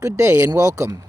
Good day and welcome.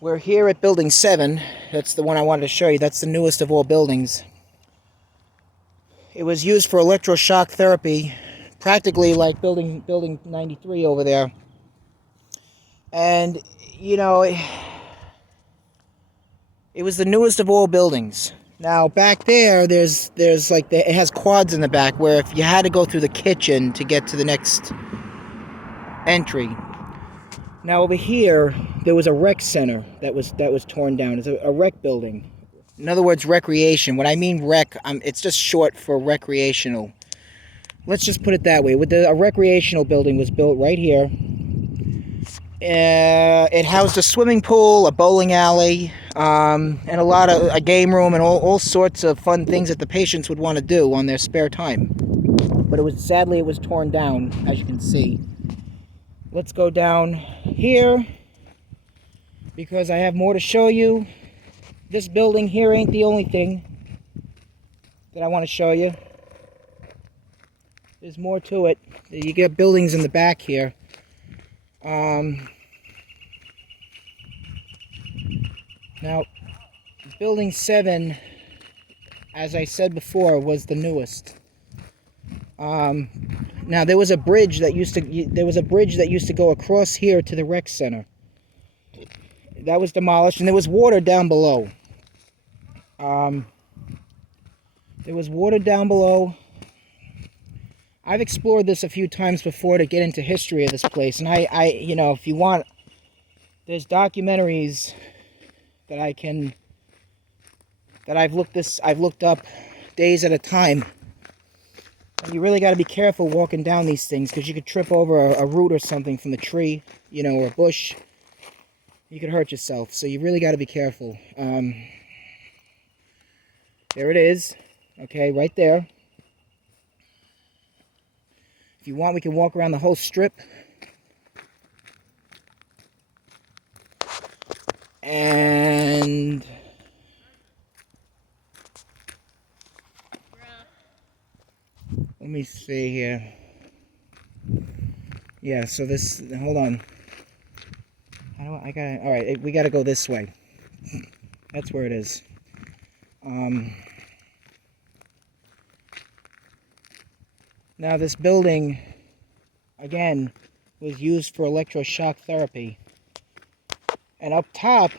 We're here at Building 7. That's the one I wanted to show you. That's the newest of all buildings. It was used for electroshock therapy, practically like Building 93 over there. And, you know, it was the newest of all buildings. Now, back there, there's like, it has quads in the back where if you had to go through the kitchen to get to the next entry. Now over here, there was a rec center that was torn down. It's a rec building. In other words, recreation. When I mean rec, it's just short for recreational. Let's just put it that way. A recreational building was built right here. It housed a swimming pool, a bowling alley, and a game room, and all sorts of fun things that the patients would want to do on their spare time. But sadly it was torn down, as you can see. Let's go down here because I have more to show you. This building here ain't the only thing that I want to show you. There's more to it. You get buildings in the back here. Now, Building 7, as I said before, was the newest. Now there was a bridge that used to go across here to the rec center. That was demolished, and there was water down below. There was water down below. I've explored this a few times before to get into history of this place, and you know, if you want, there's documentaries that I've looked up days at a time. And you really got to be careful walking down these things because you could trip over a root or something from the tree, you know, or a bush. You could hurt yourself, so you really got to be careful. There it is, okay, right there. If you want, we can walk around the whole strip. And let me see here. Yeah, so this, hold on. Alright, we gotta go this way. That's where it is. Now this building, again, was used for electroshock therapy. And up top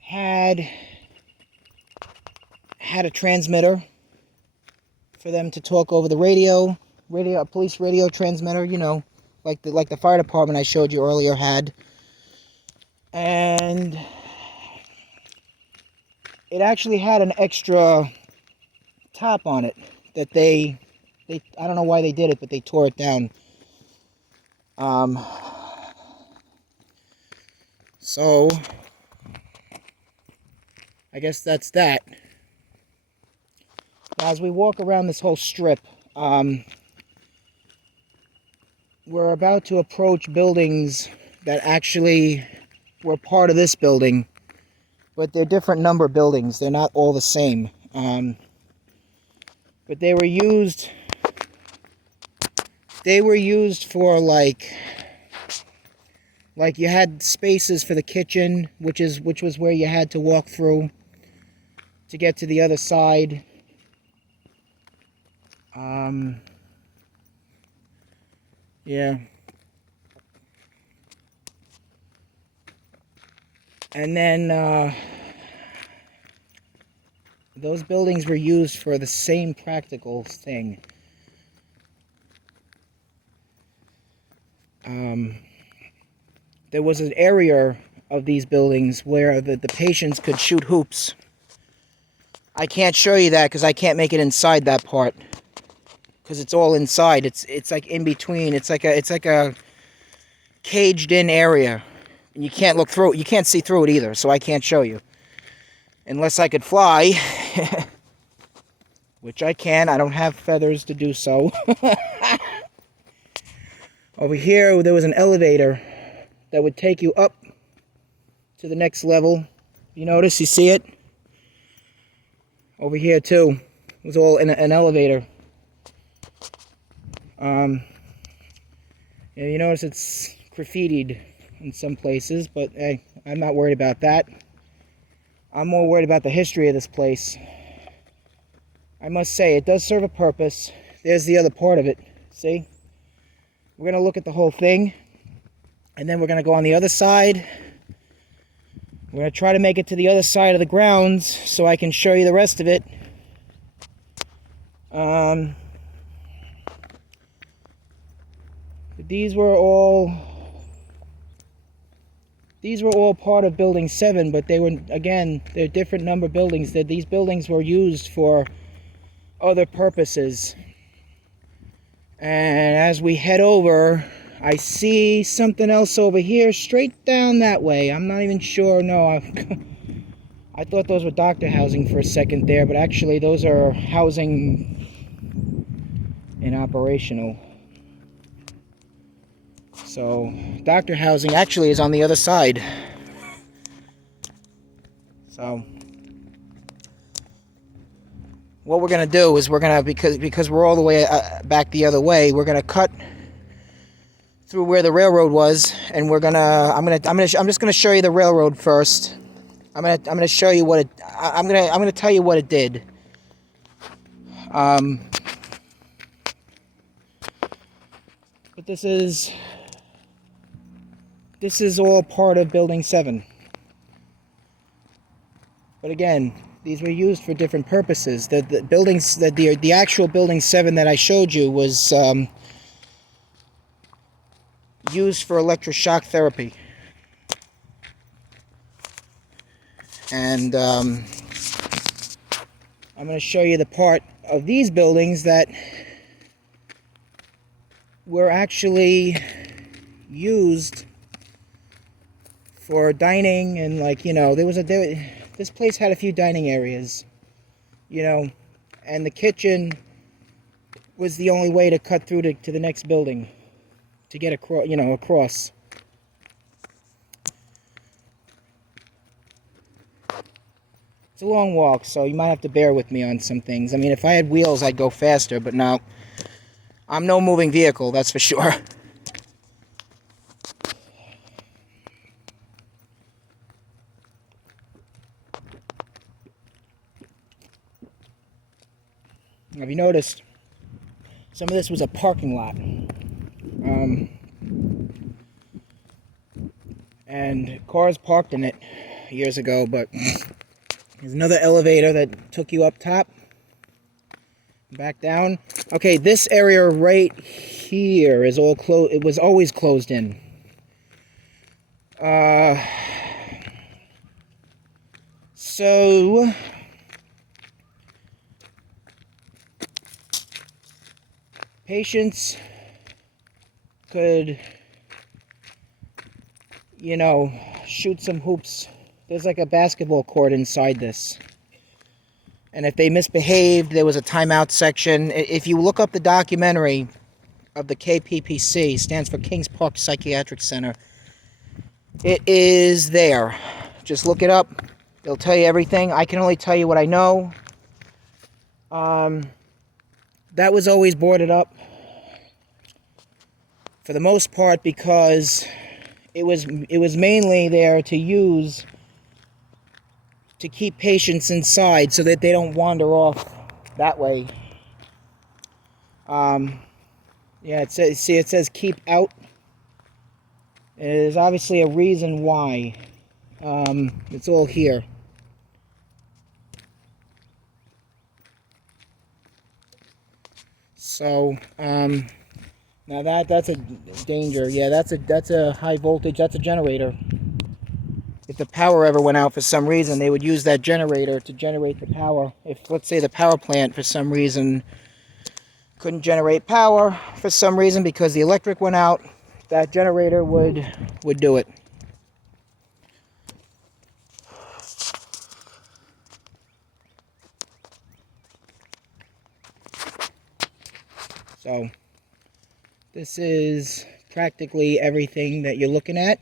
had a transmitter for them to talk over the radio, a police radio transmitter, you know, like the fire department I showed you earlier had. And it actually had an extra top on it that they I don't know why they did it, but they tore it down. So I guess that's that. Now, as we walk around this whole strip, we're about to approach buildings that actually were part of this building, but they're different number buildings. They're not all the same. But they were used for like you had spaces for the kitchen, which was where you had to walk through to get to the other side. Yeah. And then those buildings were used for the same practical thing. There was an area of these buildings where the patients could shoot hoops. I can't show you that because I can't make it inside that part. Because it's all inside. It's like in between. It's like a caged in area. And you can't look through it. You can't see through it either, so I can't show you. Unless I could fly. Which I can. I don't have feathers to do so. Over here, there was an elevator that would take you up to the next level. You notice? You see it? Over here, too. It was all in an elevator. Yeah, you notice it's graffitied in some places, but hey, I'm not worried about that. I'm more worried about the history of this place. I must say, it does serve a purpose. There's the other part of it. See? We're going to look at the whole thing, and then we're going to go on the other side. We're going to try to make it to the other side of the grounds so I can show you the rest of it. These were all part of Building 7, but they were, again, they're different number buildings. These buildings were used for other purposes. And as we head over, I see something else over here, straight down that way. I'm not even sure. No, I thought those were doctor housing for a second there, but actually those are housing and operational. So, doctor housing actually is on the other side. So, what we're gonna do is we're gonna, because we're all the way back the other way, we're gonna cut through where the railroad was, and I'm just gonna show you the railroad first. I'm gonna show you what it. I'm gonna tell you what it did. But this is all part of Building 7. But again, these were used for different purposes. The buildings, the actual Building 7 that I showed you was used for electroshock therapy. And I'm going to show you the part of these buildings that were actually used for dining, and this place had a few dining areas, and the kitchen was the only way to cut through to the next building to get across. It's a long walk, so you might have to bear with me on some things. I mean, if I had wheels, I'd go faster, but no. I'm no moving vehicle, that's for sure. Have you noticed? Some of this was a parking lot. And cars parked in it years ago, but there's another elevator that took you up top, back down. Okay, this area right here is all closed. It was always closed in. So patients could, shoot some hoops. There's like a basketball court inside this. And if they misbehaved, there was a timeout section. If you look up the documentary of the KPPC, stands for Kings Park Psychiatric Center, it is there. Just look it up. It'll tell you everything. I can only tell you what I know. That was always boarded up, for the most part, because it was mainly there to keep patients inside so that they don't wander off that way. Yeah, it says keep out. There's obviously a reason why. It's all here. So, now that's a danger. Yeah, that's a high voltage. That's a generator. If the power ever went out for some reason, they would use that generator to generate the power. If, let's say, the power plant for some reason couldn't generate power for some reason because the electric went out, that generator would do it. So, this is practically everything that you're looking at.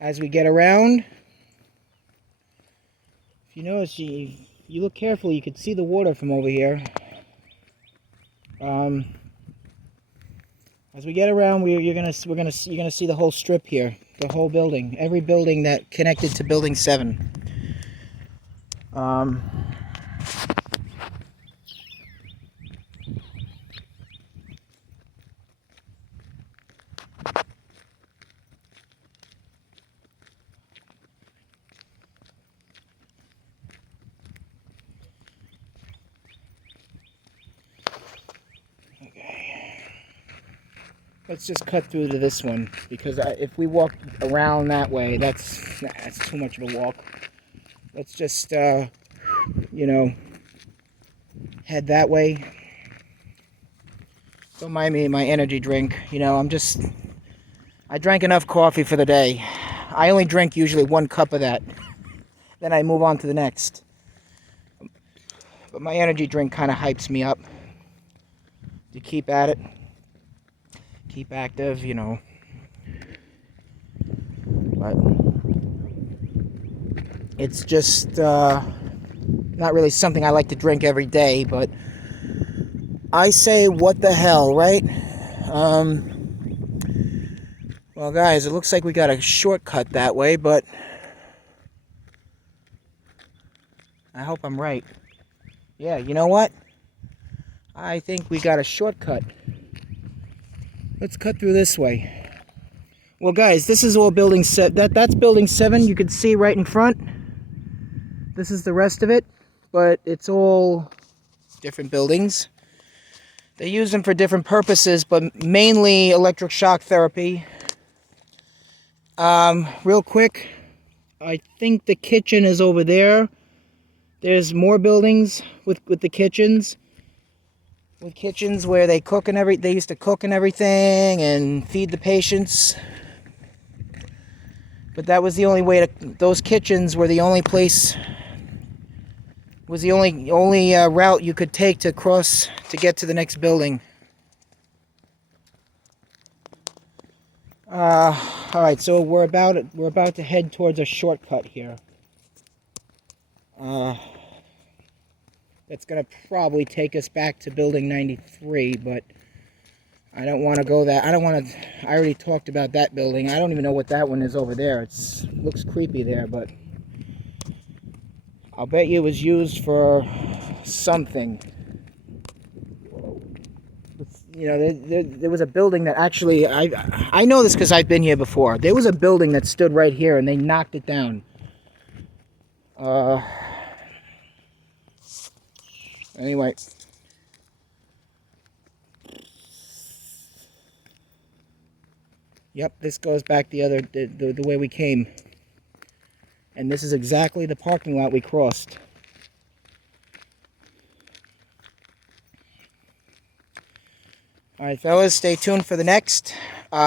As we get around, if you notice, you look carefully, you can see the water from over here. As we get around, you're gonna see the whole strip here, the whole building, every building that connected to Building 7. Let's just cut through to this one, because if we walk around that way, that's too much of a walk. Let's just, head that way. Don't mind me, my energy drink. I drank enough coffee for the day. I only drink usually 1 cup of that. Then I move on to the next. But my energy drink kind of hypes me up to keep at it. Keep active, but it's just not really something I like to drink every day, but I say what the hell, right? Well guys, it looks like we got a shortcut that way, but I hope I'm right. Yeah, you know what? I think we got a shortcut. Let's cut through this way. Well, guys, this is all Building 7. That's Building 7. You can see right in front. This is the rest of it, but it's all different buildings. They use them for different purposes, but mainly electric shock therapy. Real quick, I think the kitchen is over there. There's more buildings with the kitchens. With kitchens where they cook and they used to cook and everything and feed the patients. But that was the only way those kitchens were the only place, was the only route you could take to cross to get to the next building. All right, so we're about to head towards a shortcut here. That's gonna probably take us back to Building 93, but I don't want to go that. I already talked about that building. I don't even know what that one is over there. It looks creepy there, but I'll bet you it was used for something. There was a building that actually, I know this because I've been here before. There was a building that stood right here and they knocked it down. Anyway. Yep, this goes back the way we came. And this is exactly the parking lot we crossed. Alright, fellas, stay tuned for the next. We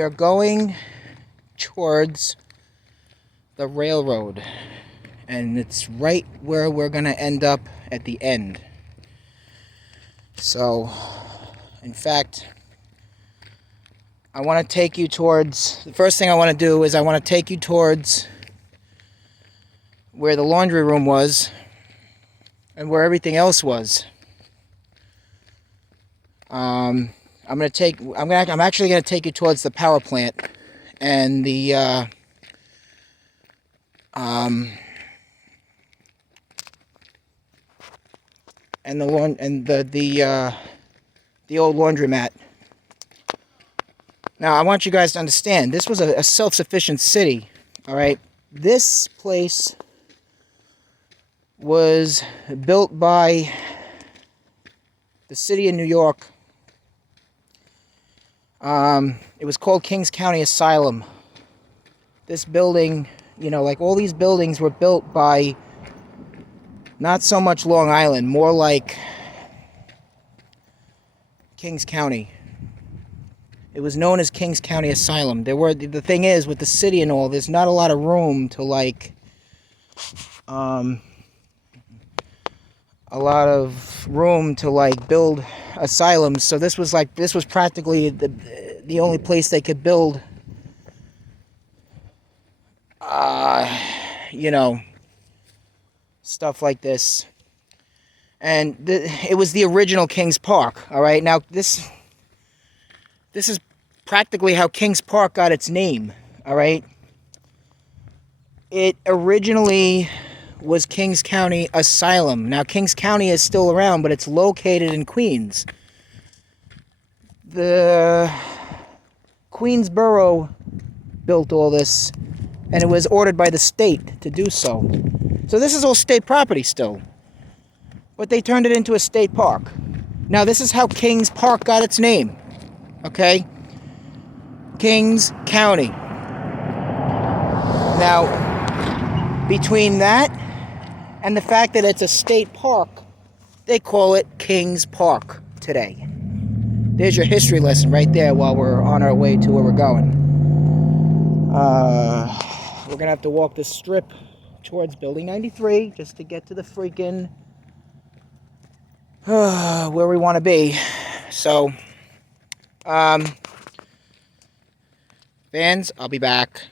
are going towards the railroad. And it's right where we're going to end up at the end. So, in fact, I want to take you towards, the first thing I want to do is I want to take you towards where the laundry room was and where everything else was. I'm actually going to take you towards the power plant and the the old laundromat. Now, I want you guys to understand, this was a self-sufficient city, all right? This place was built by the city of New York. It was called Kings County Asylum. This building, like all these buildings were built by not so much Long Island, more like Kings County. It was known as Kings County Asylum. The thing is, with the city and all, there's not a lot of room to build asylums. So this was practically the only place they could build, stuff like this. And it was the original Kings Park, all right? Now, this is practically how Kings Park got its name, all right? It originally was Kings County Asylum. Now, Kings County is still around, but it's located in Queens. The Queensboro built all this, and it was ordered by the state to do so. So this is all state property still. But they turned it into a state park. Now, this is how Kings Park got its name. Okay? Kings County. Now, between that and the fact that it's a state park, they call it Kings Park today. There's your history lesson right there while we're on our way to where we're going. We're going to have to walk the strip towards Building 93 just to get to the freaking where we want to be. So, fans, I'll be back.